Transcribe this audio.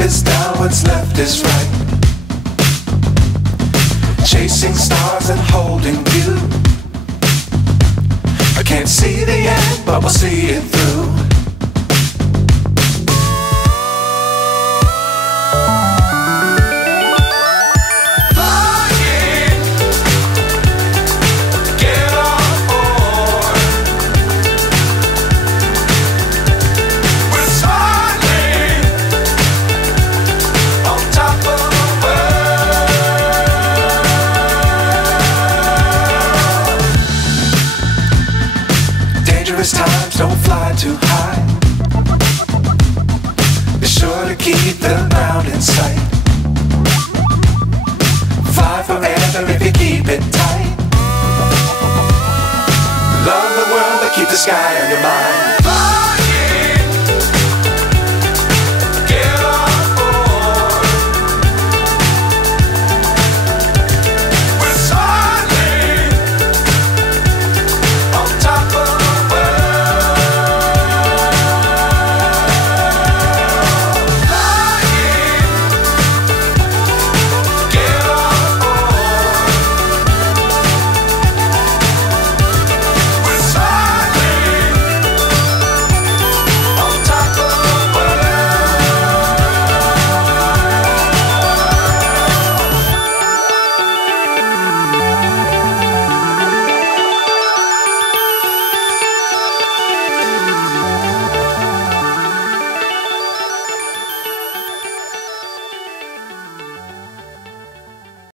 is down, what's left is right. Chasing stars and holding you. I can't see the end, but we'll see it through. Times don't fly too high. Be sure to keep the ground in sight. Fly forever if you keep it tight. Love the world but keep the sky